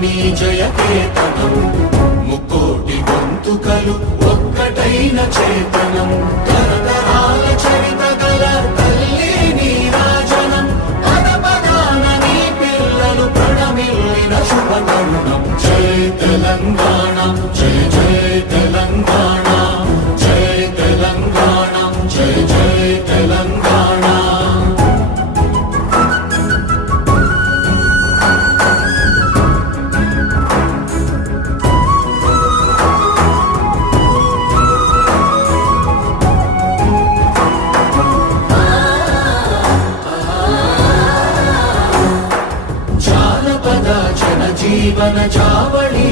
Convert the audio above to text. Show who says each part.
Speaker 1: నీ జయకేతనం. ముక్కోటి గొంతుకలు ఒక్కటైన చేతనం. తరతరాల చరిత గల తల్లి నీ రాజనం. పద పదాన నీ పిల్లలు ప్రణమిల్లిన శుభ తరుణం. జయ తెలంగాణ జయ ಜೀವನ ಚಾವಳಿ